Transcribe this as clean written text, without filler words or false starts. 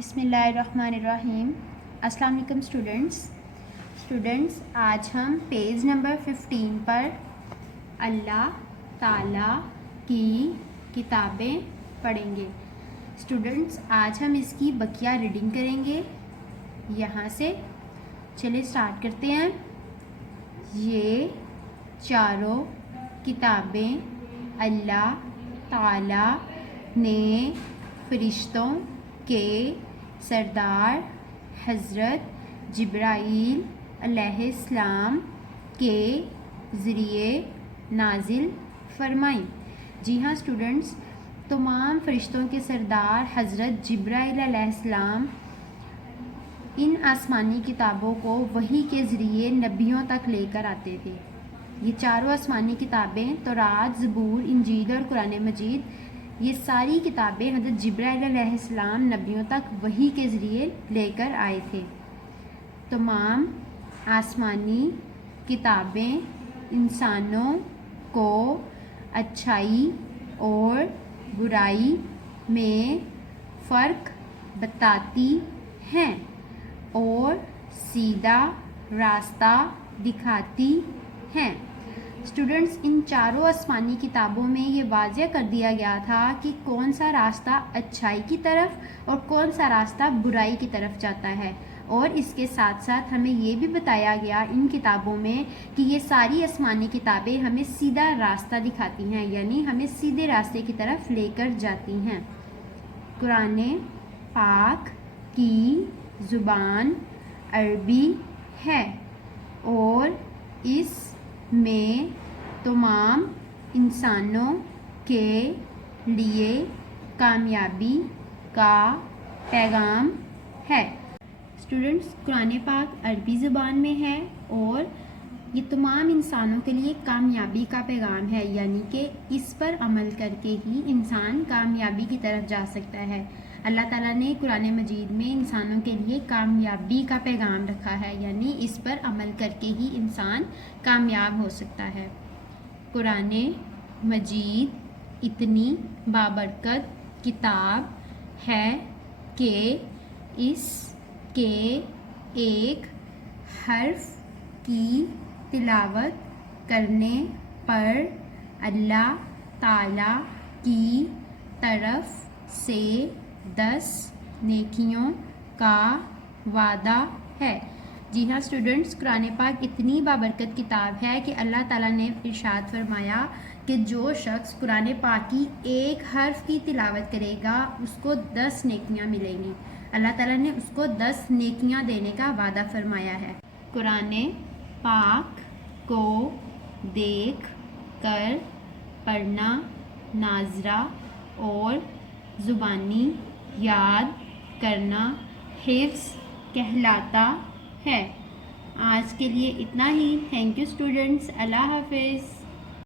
بسم اللہ الرحمن الرحیم۔ السلام علیکم اسٹوڈنٹس، آج ہم پیج نمبر 15 پر اللہ تعالیٰ کی کتابیں پڑھیں گے۔ اسٹوڈنٹس، آج ہم اس کی بقیہ ریڈنگ کریں گے یہاں سے۔ چلے اسٹارٹ کرتے ہیں۔ یہ چاروں کتابیں اللہ تعالیٰ نے فرشتوں کے سردار حضرت جبرائیل علیہ السلام کے ذریعے نازل فرمائیں۔ جی ہاں اسٹوڈنٹس، تمام فرشتوں کے سردار حضرت جبرائیل علیہ السلام ان آسمانی کتابوں کو وحی کے ذریعے نبیوں تک لے کر آتے تھے۔ یہ چاروں آسمانی کتابیں تورات، زبور، انجیل اور قرآن مجید، یہ ساری کتابیں حضرت جبرائیل علیہ السلام نبیوں تک وحی کے ذریعے لے کر آئے تھے۔ تمام آسمانی کتابیں انسانوں کو اچھائی اور برائی میں فرق بتاتی ہیں اور سیدھا راستہ دکھاتی ہیں۔ اسٹوڈنٹس، ان چاروں آسمانی کتابوں میں یہ واضح کر دیا گیا تھا کہ کون سا راستہ اچھائی کی طرف اور کون سا راستہ برائی کی طرف جاتا ہے، اور اس کے ساتھ ساتھ ہمیں یہ بھی بتایا گیا ان کتابوں میں کہ یہ ساری آسمانی کتابیں ہمیں سیدھا راستہ دکھاتی ہیں، یعنی ہمیں سیدھے راستے کی طرف لے کر جاتی ہیں۔ قرآن پاک کی زبان عربی ہے اور اس میں تمام انسانوں کے لیے کامیابی کا پیغام ہے۔ اسٹوڈنٹس، قرآن پاک عربی زبان میں ہے اور یہ تمام انسانوں کے لیے کامیابی کا پیغام ہے، یعنی کہ اس پر عمل کر کے ہی انسان کامیابی کی طرف جا سکتا ہے۔ اللہ تعالیٰ نے قرآن مجید میں انسانوں کے لیے کامیابی کا پیغام رکھا ہے، یعنی اس پر عمل کر کے ہی انسان کامیاب ہو سکتا ہے۔ قرآن مجید اتنی بابرکت کتاب ہے کہ اس کے ایک حرف کی تلاوت کرنے پر اللہ تعالیٰ کی طرف سے 10 نیکیوں کا وعدہ ہے۔ جی ہاں اسٹوڈنٹس، قرآن پاک اتنی بابرکت کتاب ہے کہ اللہ تعالیٰ نے ارشاد فرمایا کہ جو شخص قرآن پاک کی ایک حرف کی تلاوت کرے گا اس کو 10 نیکیاں ملیں گی۔ اللہ تعالیٰ نے اس کو 10 نیکیاں دینے کا وعدہ فرمایا ہے۔ قرآن پاک کو دیکھ کر پڑھنا ناظرہ اور زبانی یاد کرنا حفظ کہلاتا ہے۔ آج کے لیے اتنا ہی۔ تھینک یو اسٹوڈنٹس، اللہ حافظ۔